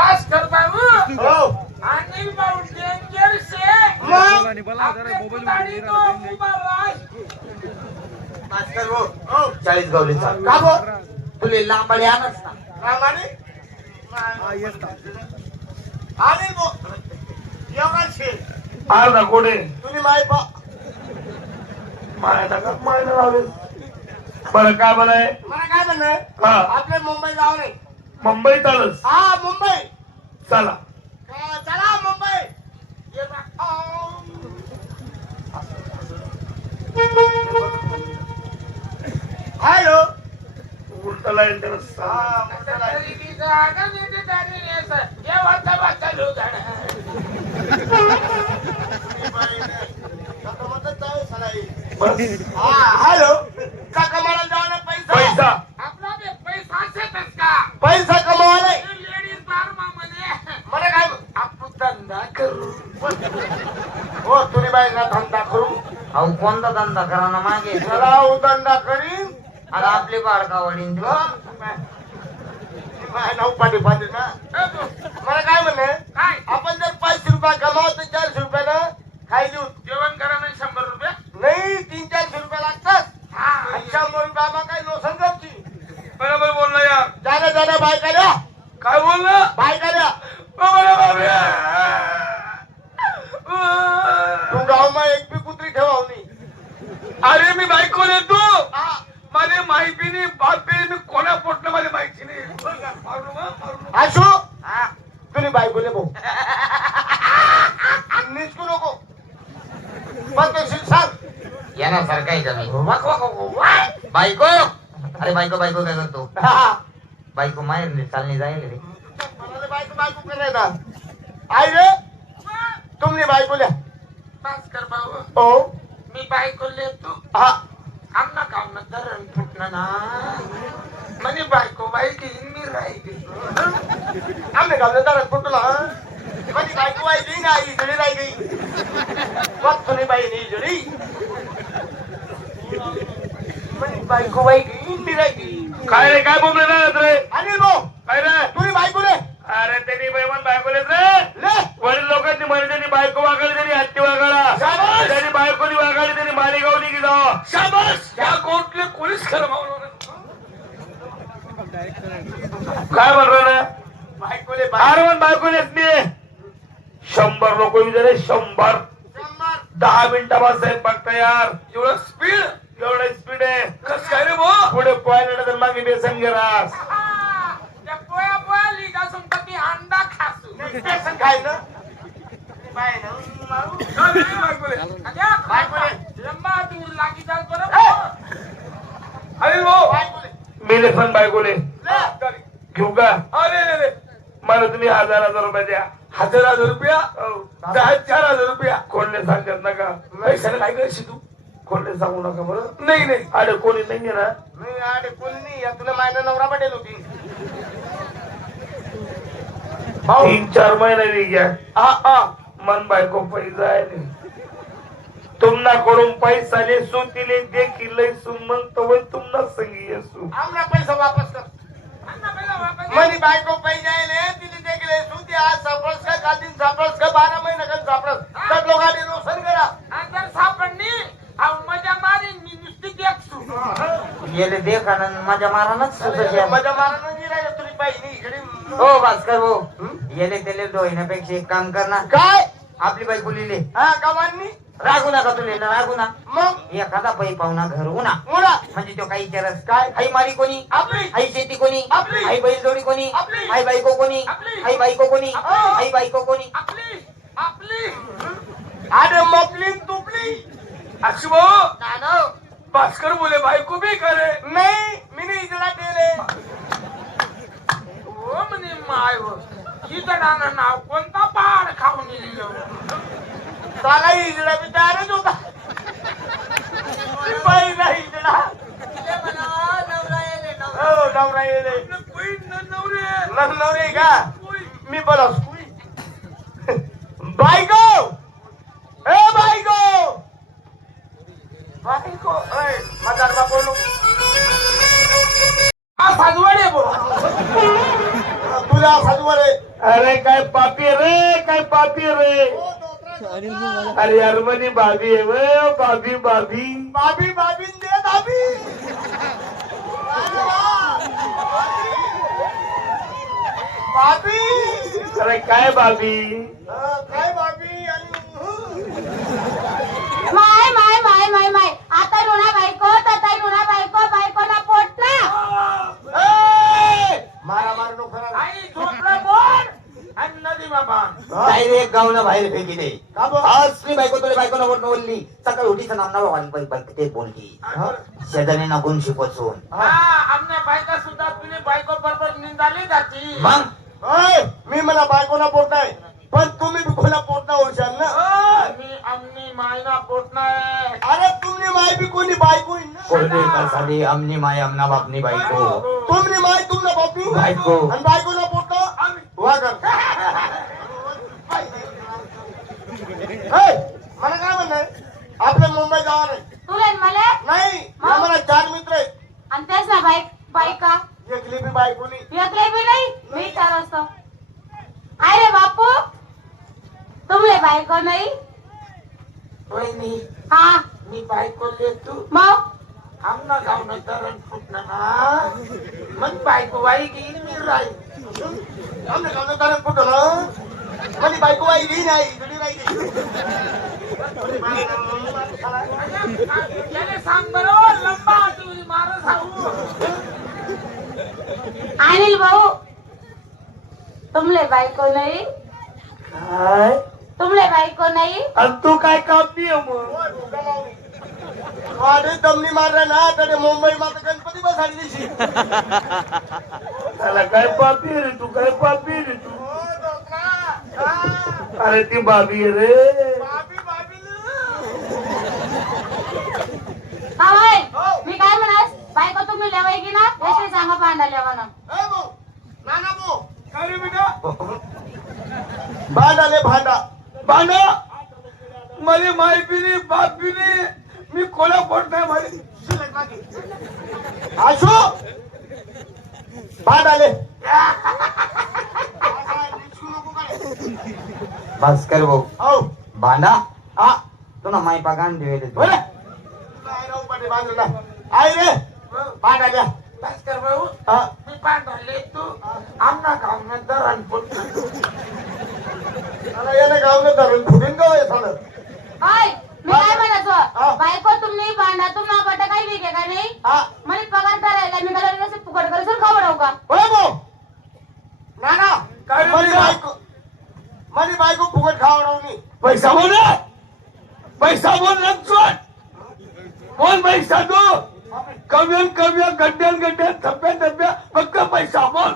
Pass कर बाबू. हो. अनिल भाऊ डेंजर से. मग? आपने पुताड़ी को मुबारक भास्कर भाऊ हो, चाळीस का बो? तुले लांबडे आणच ना. अर्धा कोडे तुम्ही माय पा माया टाका मायला लावले बरं काय बोलाय? मला काय म्हणणं? हा. आपले मुंबई जाऊ नये मुंबई चालच हा मुंबई. चला. चला मुंबई. हॅलो. उलटा लाईन त्याला सा- हा मोठा लाईन. तरी की जागा देते तरी नाही सर ये वाचा वाचा लो गाणं काका म्हणतात जाऊ सलाई. बस हा हॅलो काका मला जाऊ ना पैसा पैसा आपला बे पैसा शेतच का पैसा कमवायला लेडीज बारमा मध्ये मला काय आपण धंदा करू ना धंदा करू अहो कोणता धंदा करा ना मागे? चला हो धंदा करीन. आता आपली बाळका वडील पाठी पाठी ना? मला काय म्हणणं काय? आपण जर पाचशे रुपये कमावतो तर चारशे रुपयानं खाई देऊ? जेवण करा नाही शंभर रुपये. नाही तीन चारशे रुपये लागतात. हा. आणि शंभर रुपये आम्हाला काही नोसन करची बरोबर बोलला यार जाण्या जाण्या बायका द्या काय बोलला? बायका द्या तू गावमा एक बी कुत्री ठेवाव नाही. अरे मी बायको हा. माझी माहिती नाही. बापे मी कोणा पोटलं माझी माहिती नाही. आशू तुम्ही बायको दे भाऊ निसकू नको. मग तशी सांग. येण्यासारखं आहे का मी बायको! अरे बायको बायको काय करतो? हा. बायको माहेर चालणी जाईल रे. मला बायको बायको करायचा आई रे तुम्ही बायको द्या. पास कर भाऊ मी बायको लेतो. हा. आमना कामना धरण फुटणं ना. म्हणे बायको बाई घेईन मी राहिली आम्ही गावले तर कुठला कधी बायको बाई ना इजडी राही गई मग तुम्ही बाई नाही इजडी म्हणे बायको बाई घेईन मी राही काय रे काय बोलले ना रे? अनिल भाऊ काय रे? तुम्ही बायको रे? अरे त्यांनी बैमान रे. ले. वडील लोकांनी म्हणे त्यांनी बायको वागाडी त्यांनी हत्ती शाबास! त्यांनी बायकोनी वागाडी त्यांनी मालेगावनी की जावा. शाबास. त्या कोर्टले कोणीच खरं काय म्हणतो ना बायको रे अरे पण बायको देत नाही शंभर लोक विचारे शंभर. दहा मिनिटात साहेब बघता यार. एवढं स्पीड एवढं स्पीड आहे. कस काय रे भाऊ? पुढे पॉईंट तर मागे बेसन गेलास त्या पोया पोया लिगा संपत्ती अंडा खासू पेशन खाय ना बाय ना अग्या, बायको रे. लंबा दूर लागी जाल बरं अरे भाऊ बायको रे मेले पण बायकोले घेऊ का अरे मला तुम्ही हजार हजार रुपये द्या हजार हजार रुपया दहा चार हजार रुपया कोणले सांगत नका पैशाला काय करशील तू कोणले सांगू नका बरं नाही नाही अरे कोणी नाही ना नाही अरे कोणी नाही तुला मायना नवरा पटेल होती तीन चार महिने घ्या हा हा मन बायको पैसा आहे तुमना कडून पैसा ले सु तिले देखील सुमन तो तुमना संगी असू आमना पैसा वापस कर. मनी बायको पैसे आले तिने ते गेले सुती आज सापडस का काल दिन सापडस का बारा महिना का सापडस? तर लोकांनी रोशन करा. जर सापडणी अहो मजा मारीन मी नुसती देखसू गेले देखा ना माझ्या मारानच सुद्धा माझ्या मारानं नाही राहिलं नाही इकडे. हो भास्कर भाऊ. येले तेले डोयण्यापेक्षा एक काम कर ना. काय? आपली हा गवांनी रागू नका तुले ना रागू ना. मग? एखादा पै पाहुणा घर उना मुळा म्हणजे तो काही विचारस काय? आई मारी कोणी? आपली. आई शेती कोणी? आपली. आई बैलजोडी कोणी? आपली. आई बायको कोणी? आपली. आई बायको कोणी? आपली. आई बायको कोणी? आपली. आपली. अरे मपली तुपली अशी भाऊ नानो. भास्कर बोले बायको बी करे. नाही मी नाही इकडे गेले हो म्हणे माय हो ही जणांना नाव कोणता पहाड खाऊन दिलं साला इजडा बी तयारच होता नाही इजडा हो नवरा येले. नवरे का? मी बोला बायको! ए बायको! बायको ए माझा बोलू. हा साधवडे बो तू तुझ्या साजूवर आहे. अरे काय पापी रे काय पापी रे? अरे म्हणे भाभी आहे व भाभी भाभी. बाबी बाबीन दे दाबी बाबी अरे काय अं, काय बाबी आणि माय माय माय माय माय आता लुणा बायको तता लुणा बायको बायको ना पोट ना ए! मारा मार नको ना. आई झोपलं बोल आणि नदी गावना बाहेर फेकी दे का बरं? असली बायको तुला बायको बोलली सकाळी उठीचं नाव बाई ते बोलली? शेजारी ना गुण शिकवसून आमच्या बायका सुद्धा तुझी बायको बरोबर निंदाली जाती. मग? मी मला बायकोना पोट नाही पण तुम्ही बी कोणा पोट ना होशाल ना. मी आमनी मायना पोट नाही. अरे तुम्ही माय बी कोणी बायको ना? कोरडे कसाली आमनी माय आमना बापनी बायको. तुम्ही माय तुमना बापी बायको. आणि बायको ना पोट ना वा कर ए, मला काय म्हणणं आपल्या मुंबई जावा नाही तुला मला नाही आम्हाला चार मित्र आहेत आणि तेच ना बाईक बायका एकली बी बायको नाही एकले बी नाही मी चार असतो अरे बापू तुमले बायको नाही वहिनी हा मी बायको लेतू मग? आमना गावनं धरण फुटलं ना मग बायको बाई घेईन मी राहील आमच्या गावचं कारण कुठं ना माझी बायको बाई घेई नाही घडी नाही. याने सांग बरं लंबा तुझी मार सांगू. अनिल भाऊ तुमले बायको नाही? काय? तुमले बायको नाही? आणि तू काय कापली मग? वाडे दमनी मारला ना तर मुंबई माता गणपती दिशी त्याला काय पापी रे तू काय पापी रे तू? अरे ती आहे रे. हा मी काय म्हणास बायको तुम्ही लेवाय की ना? याशी सांगा भांडा लेवाना. भांडाले भांडा बांधा मला माहिती नाही बापी नाही. मी कोणा पोट नाही मारी आशू भांडाले भास्कर भाऊ हो. भांडा हा. तू ना माय पागान दिवे बोले. आई रे. भांडाल्या भास्कर भाऊ. हा. मी पांढरले तू. आमना गावनं धरण मला याने गावनं धरून फुटून गाव सालं. होय मी काय हा. म्हणायचो? बायको तुम्ही भांडा तुम्हाला बटा काही वेगळे का नाही? हा. मला पगार करायला मी करायला कसं फुकट करायचं खबर का? होय भाऊ. ना ना. काय रे माझी? बायको माझी बायको फुकट खावडवली. पैसा बोल. पैसा बोल रणचोट बोल पैसा तू. कव्यान कव्या गड्ड्यान गड्ड्या थप्प्या थप्प्या फक्त पैसा बोल.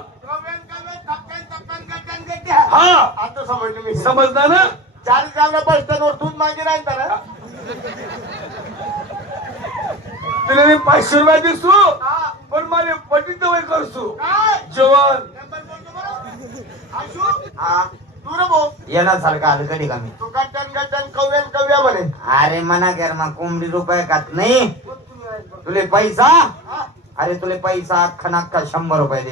हा. आता समजलं मी. समजणार ना? चार गावला बस स्टँडवर दूध मागे राहील ना तुला मी पाचशे रुपये दिसू हा. पण मला पटीत वय करसू जेवण. हा. येणार सारखा हलकडी कमी तू कव्यान कव्या म्हणे. अरे मना कर मग कोंबडी रुपये खात नाही. तुले पैसा? हा? अरे तुले पैसा अख्खा नाख्खा शंभर रुपये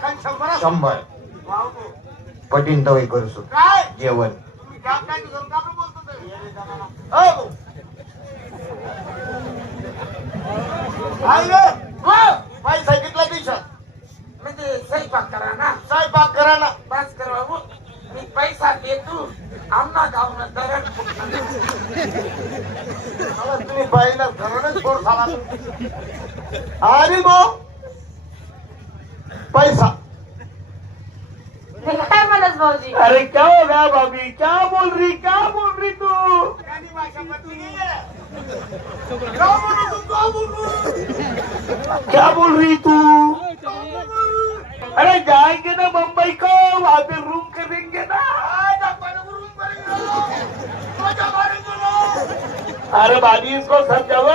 खान शंभर. शंभर. पटीन तवय करसू काय? जेवण. हो. हो! दिशा म्हणजे स्वयंपाक करा ना. स्वयंपाक करा ना. भास्कर बाबू मी पैसा देतो. आमना गावनं धरण तुम्ही पाहिलं धरणच फोड झाला. आणि भाऊ पैसा ते काय म्हणत भाऊजी अरे क्या हो गया भाभी क्या बोल रही क्या बोल रही तू क्या बोल रही तू? अरे जाएंगे ना मुंबई को वहां पे रूम करेंगे ना। अरे भाभी इसको समझाओ।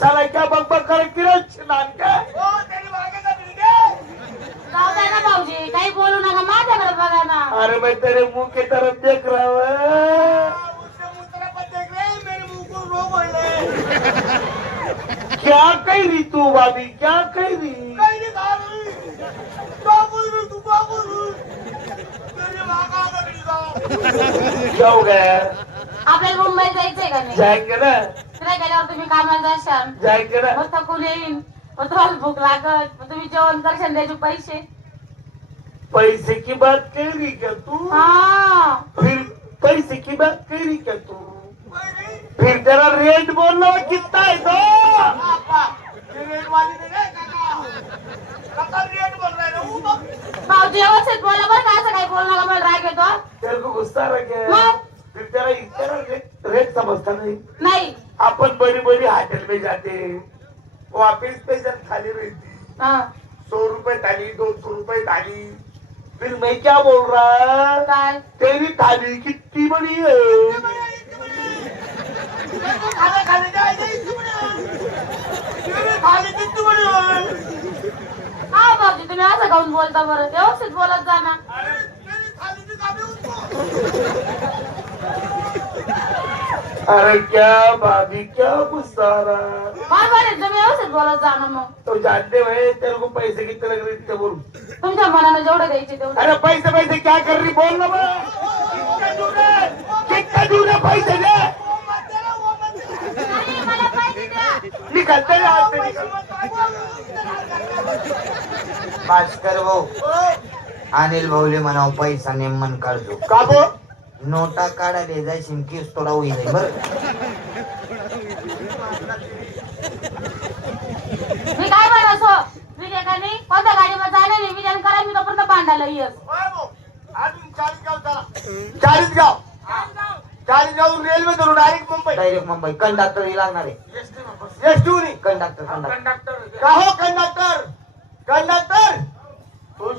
साला क्या बकबक कर किरण नान का? भाऊजी काही बोलू नका माझ्याकडे बघा ना अरे मैं तेरे मुंह की तरफ देख रहा हूँ। क्या कैरी तू भाभी क्या कैरी जाऊ हो गया? आपल्याला मुंबईत जायचंय का नाही? जाएंगे ना. तिकडे गेल्यावर तुम्ही कामाला शाम जाएंगे ना. मग थकून येईन. मग तुम्हाला भूक लागत मग तुम्ही जेवण करशाल जो पैसे. पैसे की बात कह रही क्या तू? हा. फिर पैसे की बात कह रही क्या तू? फिर तेरा रेट बोलना कितना है तो. बापा, ते रेट वाली नाही काय काका? काका रेट बोल रहा है ना, वो तो- भाऊजी व्यवस्थित बोला बरं का असं काही बोलू नका मला राग येतो. तेरे को गुस्सा मग? फिर तेरा तेरा रेट, रेट समझता नहीं. नाही. अपन बड़ी बड़ी होटल में जाते. वापिस पैसा थाली रहती हा. सौ रुपए थाली दो सौ रुपए थाली. फिर मैं क्या बोल रहा? काय? तेरी थाली कितनी बड़ी है तेरे खाने खाने जाएगा इतनी बड़ी हा भाऊजी तुम्ही असं काऊन बोलता बरं व्यवस्थित बोलत जा ना अरे, क्या भाभी क्या गुस्सा आ रहा तुम्ही व्यवस्थित बोलत जा ना मग तो जानते हो, हुए तेरे को पैसे कितने लग रहे बोल तुमच्या मनाने जेवढं द्यायचे तेवढं अरे पैसे पैसे क्या कर रही बोल ना बा. दूर है? दूर है पैसे दे वो मत देना, वो मत देना। नाही, मला पैसे द्या भास्कर भाऊ. अनिल भाऊले म्हणाव पैसा नेमन काढतो. का बो? नोटा काढायला जायशील केस थोडा होईल बर. मी काय म्हणतो विजयकांनी कोणत्या गाडीवर जाणार नाही? विजय करा मी तोपर्यंत भांडायला येस. ओए भाऊ, अजून चाळीस गाव चला. चाळीस गाव चाळीस गाव रेल्वे धरून direct Mumbai. Direct Mumbai. Conductor लागणार आहे. एस टू नी कंडक्टर कंडक्टर का हो कंडक्टर कंडक्टर तो